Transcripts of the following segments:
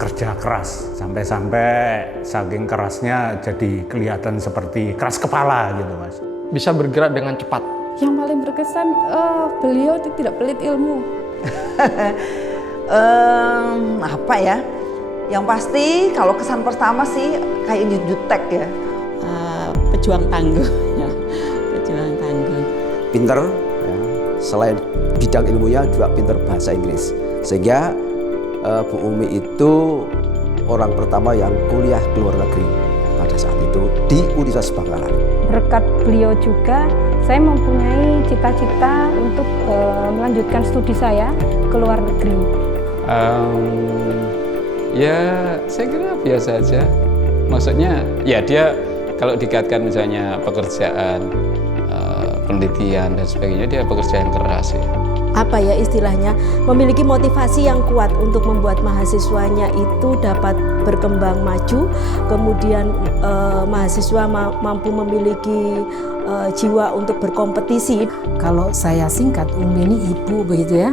kerja keras. Sampai-sampai saking kerasnya jadi kelihatan seperti keras kepala gitu Mas. Bisa bergerak dengan cepat. Yang paling berkesan beliau tidak pelit ilmu. Apa ya? Yang pasti kalau kesan pertama sih kayak jutek ya. Pejuang tangguh, ya. Pejuang tangguh. Pinter, ya. Selain bidang ilmunya juga pinter bahasa Inggris. Sehingga Bu Umi itu orang pertama yang kuliah ke luar negeri pada saat itu di Universitas Bangkalan. Berkat beliau juga, saya mempunyai cita-cita untuk melanjutkan studi saya ke luar negeri. Ya saya kira biasa aja. Maksudnya ya dia kalau dikaitkan misalnya pekerjaan, penelitian dan sebagainya, dia pekerja yang keras ya. Apa ya istilahnya, memiliki motivasi yang kuat untuk membuat mahasiswanya itu dapat berkembang maju, kemudian mahasiswa mampu memiliki jiwa untuk berkompetisi. Kalau saya singkat, Umi ini ibu begitu ya.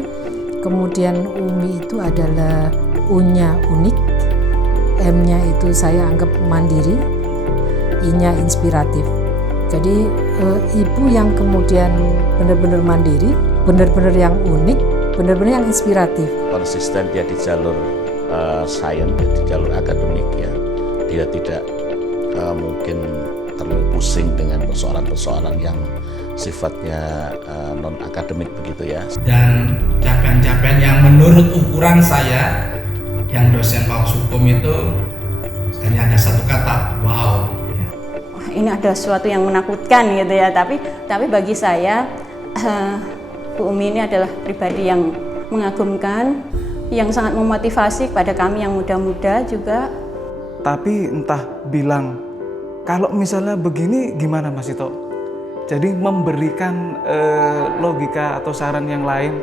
Kemudian Umi itu adalah U-nya unik, M-nya itu saya anggap mandiri, I-nya inspiratif. Jadi ibu yang kemudian benar-benar mandiri, benar-benar yang unik, benar-benar yang inspiratif. Konsisten dia di jalur sains, di jalur akademik ya. Dia tidak mungkin terlalu pusing dengan persoalan-persoalan yang sifatnya non-akademik begitu ya. Dan capaian-capaian yang menurut ukuran saya, yang dosen Fakultas Hukum itu hanya ada satu kata, wow. Ini ada sesuatu yang menakutkan gitu ya, tapi bagi saya Bu Umi ini adalah pribadi yang mengagumkan, yang sangat memotivasi kepada kami yang muda-muda juga. Tapi entah bilang, kalau misalnya begini gimana Mas Ito? Jadi memberikan logika atau saran yang lain,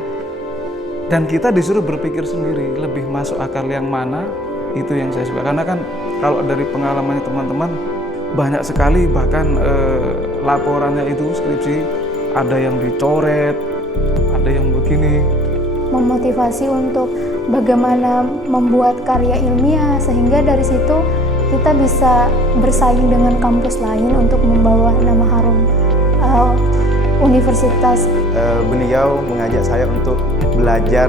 dan kita disuruh berpikir sendiri, lebih masuk akal yang mana, itu yang saya suka. Karena kan kalau dari pengalamannya teman-teman, banyak sekali bahkan laporannya itu skripsi, ada yang dicoret, ada yang begini. Memotivasi untuk bagaimana membuat karya ilmiah, sehingga dari situ kita bisa bersaing dengan kampus lain untuk membawa nama harum universitas. Beliau mengajak saya untuk belajar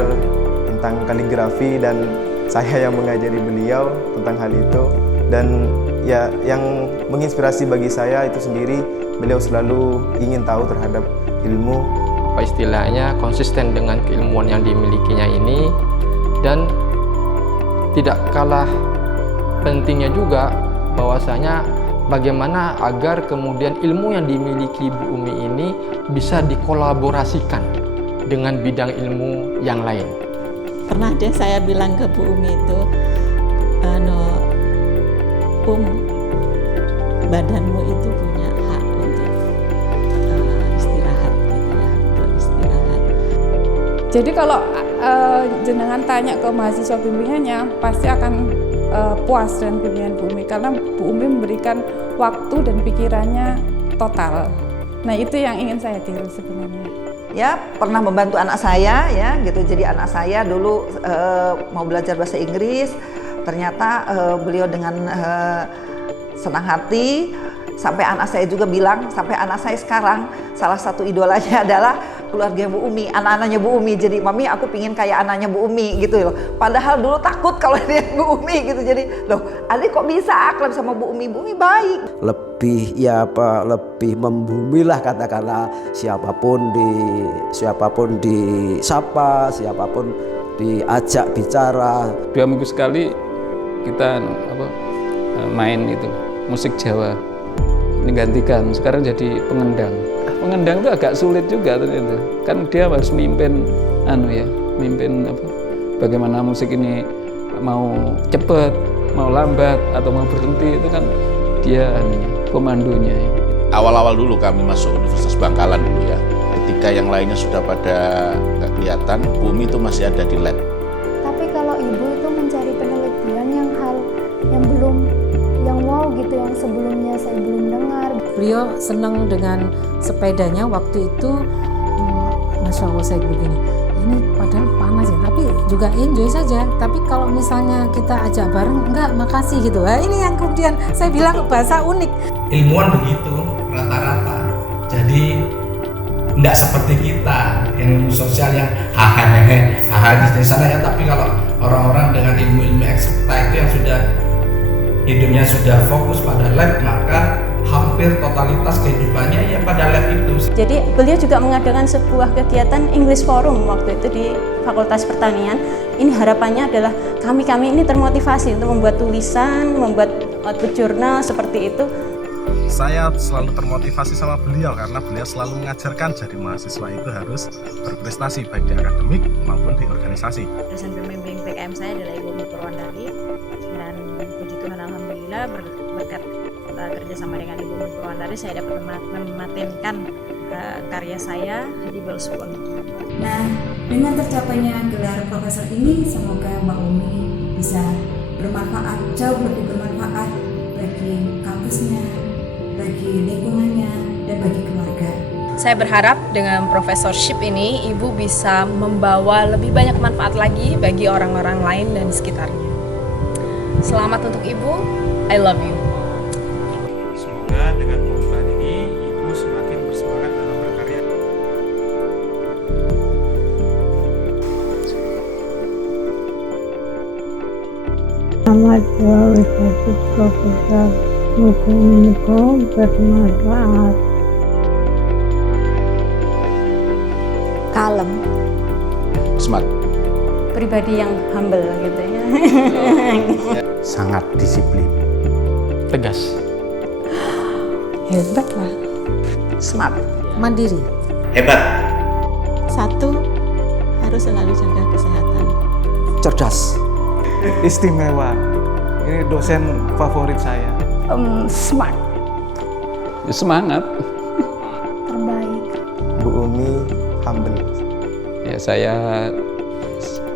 tentang kaligrafi dan saya yang mengajari beliau tentang hal itu. Dan ya yang menginspirasi bagi saya itu sendiri, beliau selalu ingin tahu terhadap ilmu. Istilahnya konsisten dengan keilmuan yang dimilikinya ini, dan tidak kalah pentingnya juga bahwasanya bagaimana agar kemudian ilmu yang dimiliki Bu Umi ini bisa dikolaborasikan dengan bidang ilmu yang lain. Pernah deh saya bilang ke Bu Umi itu, badanmu itu punya hak untuk istirahat gitu ya, untuk istirahat. Jadi kalau jenengan tanya ke mahasiswa bimbingannya, pasti akan puas dengan bimbingan Bu Umi, karena Bu Umi memberikan waktu dan pikirannya total. Nah itu yang ingin saya tiru sebenarnya. Ya pernah membantu anak saya ya gitu. Jadi anak saya dulu mau belajar bahasa Inggris. Ternyata beliau dengan senang hati, sampai anak saya juga bilang, sampai anak saya sekarang salah satu idolanya adalah keluarga Bu Umi, anak-anaknya Bu Umi. Jadi mami aku pingin kayak anaknya Bu Umi gitu loh. Padahal dulu takut kalau dia Bu Umi gitu. Jadi loh, adik kok bisa akrab sama Bu Umi? Bu Umi baik. Lebih membumilah katakanlah, siapapun disapa, siapapun diajak bicara. 2 minggu sekali kita main itu musik Jawa, ini gantikan, sekarang jadi pengendang. Pengendang itu agak sulit juga ternyata, kan dia harus mimpin bagaimana musik ini mau cepet, mau lambat atau mau berhenti, itu kan dia komandonya. Awal-awal dulu kami masuk Universitas Bangkalan dulu ya, ketika yang lainnya sudah pada nggak kelihatan, Bu Umi itu masih ada di lab. Tapi kalau ibu itu mencari penelitian yang wow gitu, yang sebelumnya saya belum dengar. Beliau senang dengan sepedanya waktu itu, Masya Allah saya begini, ini padahal panas ya, tapi juga enjoy saja. Tapi kalau misalnya kita ajak bareng, enggak, makasih gitu. Nah, ini yang kemudian saya bilang bahasa unik. Ilmuwan begitu rata-rata. Jadi tidak seperti kita yang ilmu sosial yang hahaha di sana ya. Tapi kalau orang-orang dengan ilmu-ilmu eksakta itu yang sudah hidupnya sudah fokus pada lab, maka hampir totalitas kehidupannya ya pada lab itu. Jadi beliau juga mengadakan sebuah kegiatan English Forum waktu itu di Fakultas Pertanian. Ini harapannya adalah kami ini termotivasi untuk membuat tulisan, membuat output jurnal seperti itu. Saya selalu termotivasi sama beliau karena beliau selalu mengajarkan jadi mahasiswa itu harus berprestasi baik di akademik maupun di organisasi. Dosen pembimbing PKM saya adalah Ibu Umi Purwandari, dan puji Tuhan alhamdulillah berkat kerjasama dengan Ibu Umi Purwandari saya dapat mematenkan karya saya di Bellspoon. Nah, dengan tercapainya gelar profesor ini, semoga Mbak Umi bisa bermanfaat, jauh lebih bermanfaat bagi kampusnya, bagi lingkungannya, dan bagi keluarga. Saya berharap dengan professorship ini Ibu bisa membawa lebih banyak manfaat lagi bagi orang-orang lain dan di sekitarnya. Selamat untuk Ibu, I love you. Semoga dengan pengorbanan ini Ibu semakin bersemangat dalam berkarya. Selamat realisasi Profesor, muka-muka bermanfaat. Kalem, smart, Pribadi yang humble gitu ya. Sangat disiplin, tegas, Hebat lah. Smart, Mandiri. hebat, Satu, harus selalu jaga kesehatan. cerdas, Istimewa. Ini dosen favorit saya. Smart, Semangat. terbaik. Bu Umi humble. Ya, saya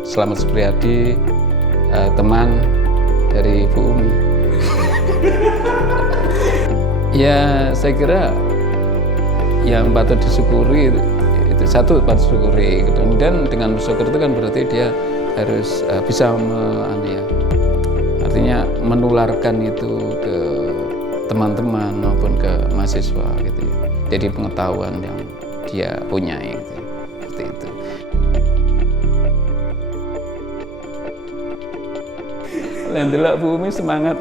Selamat Supriyadi, teman dari Bu Umi. Ya, saya kira yang patut disyukuri itu satu, patut disyukuri. Kemudian dengan bersyukur itu kan berarti dia harus bisa artinya menularkan itu ke teman-teman maupun ke mahasiswa gitu ya. Jadi pengetahuan yang dia punya gitu. Seperti itu. Lah ndelok Bu Umi semangat.